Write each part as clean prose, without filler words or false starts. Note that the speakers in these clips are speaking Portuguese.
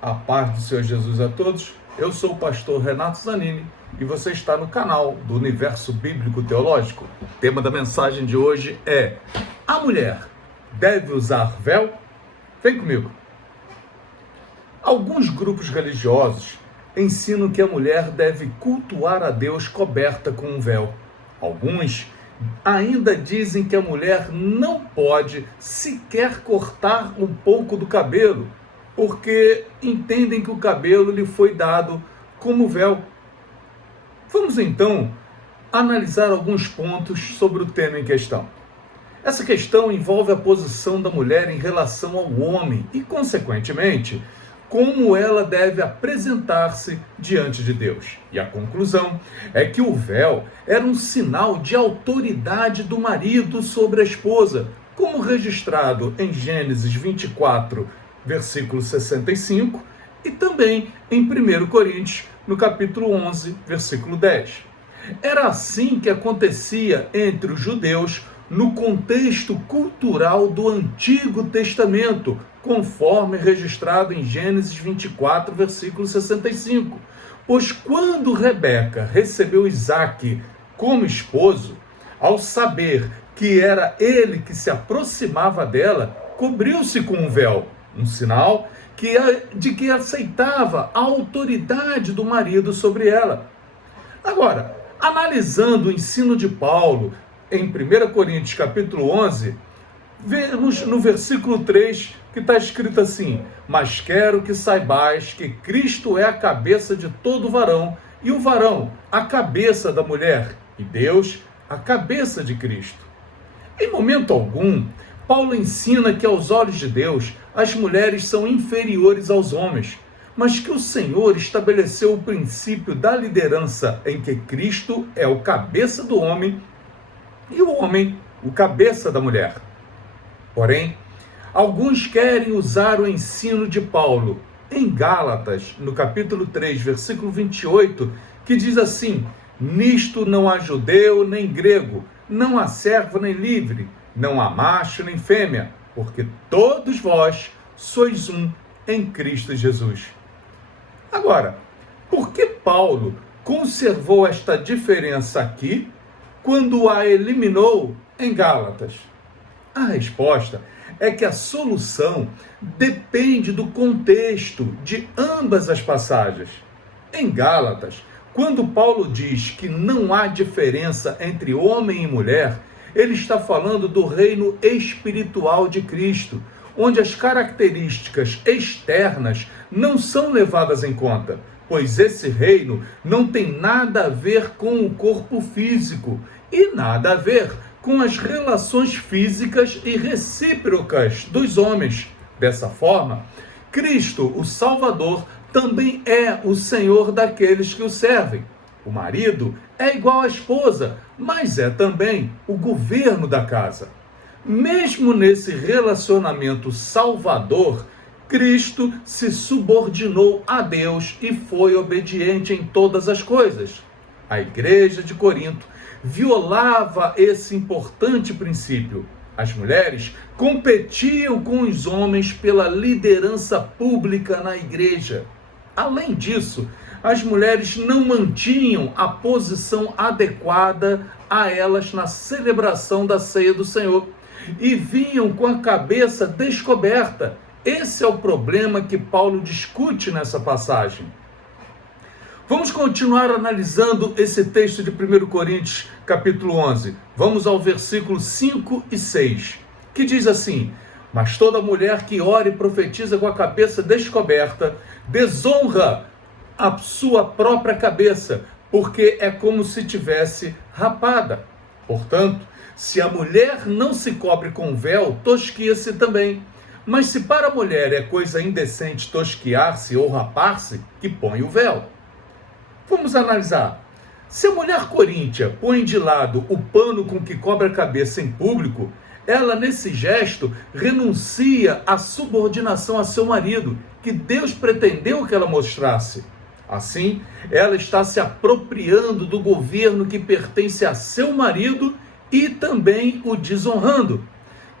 A paz do Senhor Jesus a todos. Eu sou o pastor Renato Zanini e você está no canal do Universo Bíblico Teológico. O tema da mensagem de hoje é: a mulher deve usar véu? Vem comigo. Alguns grupos religiosos ensinam que a mulher deve cultuar a Deus coberta com um véu. Alguns ainda dizem que a mulher não pode sequer cortar um pouco do cabelo, porque entendem que o cabelo lhe foi dado como véu. Vamos então analisar alguns pontos sobre o tema em questão. Essa questão envolve a posição da mulher em relação ao homem e, consequentemente, como ela deve apresentar-se diante de Deus. E a conclusão é que o véu era um sinal de autoridade do marido sobre a esposa, como registrado em Gênesis 24, versículo 65, e também em 1 Coríntios, no capítulo 11, versículo 10. Era assim que acontecia entre os judeus no contexto cultural do Antigo Testamento, conforme registrado em Gênesis 24, versículo 65. Pois quando Rebeca recebeu Isaque como esposo, ao saber que era ele que se aproximava dela, cobriu-se com um véu, um sinal de que aceitava a autoridade do marido sobre ela. Agora, analisando o ensino de Paulo em 1 Coríntios capítulo 11, vemos no versículo 3 que está escrito assim: mas quero que saibais que Cristo é a cabeça de todo varão, e o varão a cabeça da mulher, e Deus a cabeça de Cristo. Em momento algum, Paulo ensina que aos olhos de Deus, as mulheres são inferiores aos homens, mas que o Senhor estabeleceu o princípio da liderança em que Cristo é o cabeça do homem e o homem o cabeça da mulher. Porém, alguns querem usar o ensino de Paulo em Gálatas, no capítulo 3, versículo 28, que diz assim: nisto não há judeu nem grego, não há servo nem livre, não há macho nem fêmea, porque todos vós sois um em Cristo Jesus. Agora, por que Paulo conservou esta diferença aqui quando a eliminou em Gálatas? A resposta é que a solução depende do contexto de ambas as passagens. Em Gálatas, quando Paulo diz que não há diferença entre homem e mulher, ele está falando do reino espiritual de Cristo, onde as características externas não são levadas em conta, pois esse reino não tem nada a ver com o corpo físico e nada a ver com as relações físicas e recíprocas dos homens. Dessa forma, Cristo, o Salvador, também é o Senhor daqueles que o servem. O marido é igual à esposa, mas é também o governo da casa. Mesmo nesse relacionamento salvador, Cristo se subordinou a Deus e foi obediente em todas as coisas. A igreja de Corinto violava esse importante princípio. As mulheres competiam com os homens pela liderança pública na igreja. Além disso, as mulheres não mantinham a posição adequada a elas na celebração da ceia do Senhor e vinham com a cabeça descoberta. Esse é o problema que Paulo discute nessa passagem. Vamos continuar analisando esse texto de 1 Coríntios, capítulo 11. Vamos ao versículo 5 e 6, que diz assim: mas toda mulher que ora e profetiza com a cabeça descoberta, desonra a sua própria cabeça, porque é como se tivesse rapada. Portanto, se a mulher não se cobre com véu, tosquia-se também. Mas se para a mulher é coisa indecente tosquiar-se ou rapar-se, que põe o véu. Vamos analisar. Se a mulher coríntia põe de lado o pano com que cobre a cabeça em público, ela nesse gesto renuncia à subordinação a seu marido, que Deus pretendeu que ela mostrasse. Assim, ela está se apropriando do governo que pertence a seu marido e também o desonrando.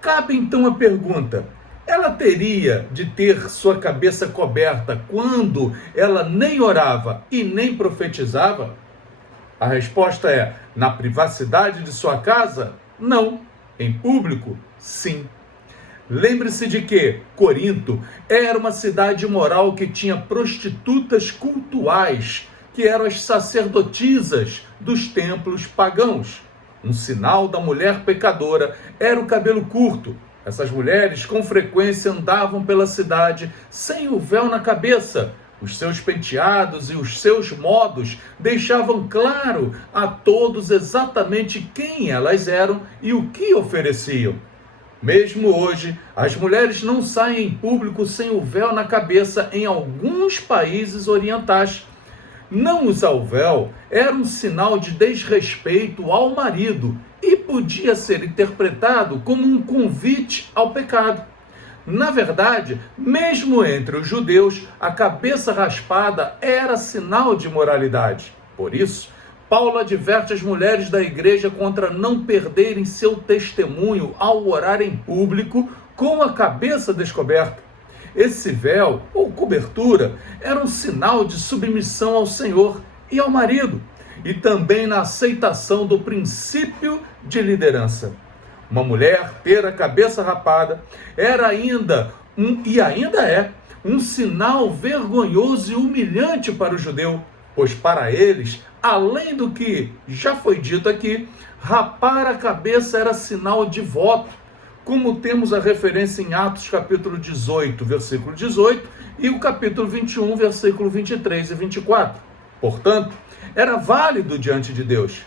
Cabe então a pergunta: ela teria de ter sua cabeça coberta quando ela nem orava e nem profetizava? A resposta é: na privacidade de sua casa? Não. Em público? Sim. Lembre-se de que Corinto era uma cidade imoral que tinha prostitutas cultuais, que eram as sacerdotisas dos templos pagãos. Um sinal da mulher pecadora era o cabelo curto. Essas mulheres com frequência andavam pela cidade sem o véu na cabeça. Os seus penteados e os seus modos deixavam claro a todos exatamente quem elas eram e o que ofereciam. Mesmo hoje, as mulheres não saem em público sem o véu na cabeça em alguns países orientais. Não usar o véu era um sinal de desrespeito ao marido e podia ser interpretado como um convite ao pecado. Na verdade, mesmo entre os judeus, a cabeça raspada era sinal de imoralidade. Por isso, Paulo adverte as mulheres da igreja contra não perderem seu testemunho ao orar em público com a cabeça descoberta. Esse véu, ou cobertura, era um sinal de submissão ao Senhor e ao marido, e também na aceitação do princípio de liderança. Uma mulher ter a cabeça rapada era ainda um sinal vergonhoso e humilhante para o judeu, pois para eles, além do que já foi dito aqui, rapar a cabeça era sinal de voto, como temos a referência em Atos capítulo 18, versículo 18, e o capítulo 21, versículo 23 e 24. Portanto, era válido diante de Deus.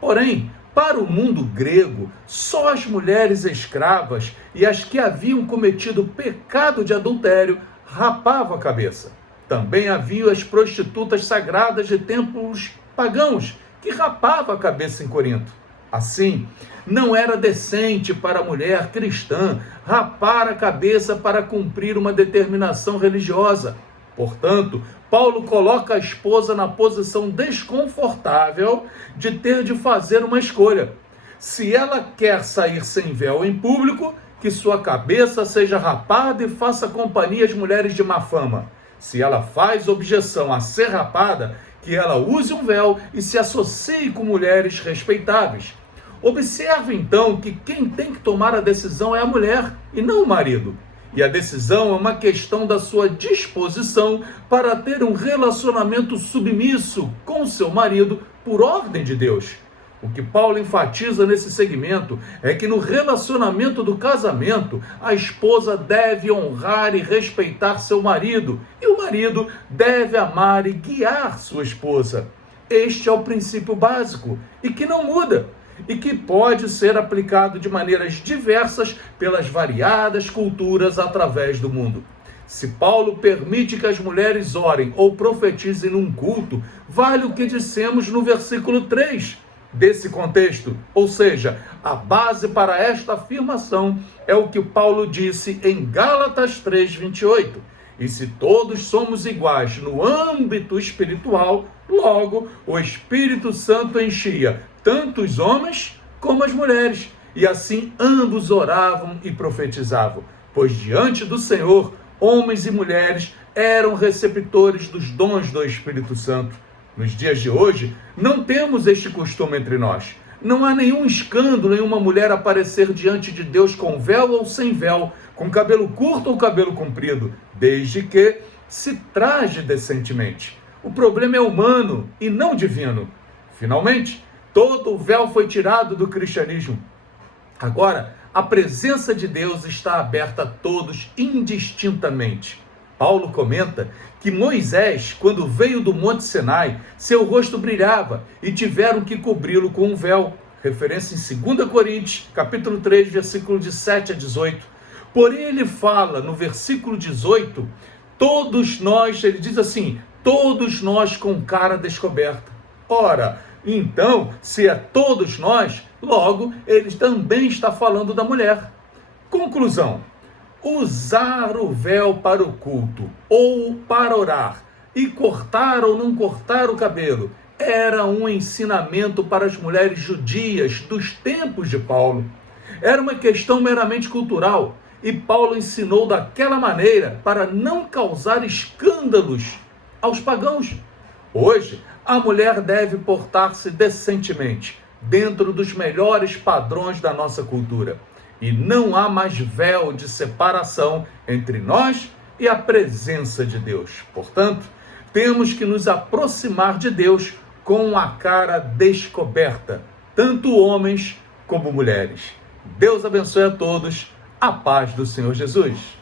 Porém, para o mundo grego, só as mulheres escravas e as que haviam cometido pecado de adultério rapavam a cabeça. Também havia as prostitutas sagradas de templos pagãos, que rapavam a cabeça em Corinto. Assim, não era decente para a mulher cristã rapar a cabeça para cumprir uma determinação religiosa. Portanto, Paulo coloca a esposa na posição desconfortável de ter de fazer uma escolha. Se ela quer sair sem véu em público, que sua cabeça seja rapada e faça companhia às mulheres de má fama. Se ela faz objeção a ser rapada, que ela use um véu e se associe com mulheres respeitáveis. Observe então que quem tem que tomar a decisão é a mulher e não o marido. E a decisão é uma questão da sua disposição para ter um relacionamento submisso com seu marido por ordem de Deus. O que Paulo enfatiza nesse segmento é que no relacionamento do casamento, a esposa deve honrar e respeitar seu marido, e o marido deve amar e guiar sua esposa. Este é o princípio básico e que não muda, e que pode ser aplicado de maneiras diversas pelas variadas culturas através do mundo. Se Paulo permite que as mulheres orem ou profetizem num culto, vale o que dissemos no versículo 3 desse contexto, ou seja, a base para esta afirmação é o que Paulo disse em Gálatas 3:28. E se todos somos iguais no âmbito espiritual, logo o Espírito Santo enchia tanto os homens como as mulheres, e assim ambos oravam e profetizavam, pois diante do Senhor, homens e mulheres eram receptores dos dons do Espírito Santo. Nos dias de hoje, não temos este costume entre nós. Não há nenhum escândalo em uma mulher aparecer diante de Deus com véu ou sem véu, com cabelo curto ou cabelo comprido, desde que se traje decentemente. O problema é humano e não divino. Finalmente, todo o véu foi tirado do cristianismo. Agora, a presença de Deus está aberta a todos indistintamente. Paulo comenta que Moisés, quando veio do Monte Sinai, seu rosto brilhava e tiveram que cobri-lo com um véu. Referência em 2 Coríntios, capítulo 3, versículo de 7 a 18. Porém, ele fala no versículo 18, todos nós, ele diz assim, todos nós com cara descoberta. Ora, então, se é todos nós, logo, ele também está falando da mulher. Conclusão. Usar o véu para o culto, ou para orar, e cortar ou não cortar o cabelo, era um ensinamento para as mulheres judias dos tempos de Paulo. Era uma questão meramente cultural, e Paulo ensinou daquela maneira para não causar escândalos aos pagãos. Hoje, a mulher deve portar-se decentemente, dentro dos melhores padrões da nossa cultura. E não há mais véu de separação entre nós e a presença de Deus. Portanto, temos que nos aproximar de Deus com a cara descoberta, tanto homens como mulheres. Deus abençoe a todos. A paz do Senhor Jesus.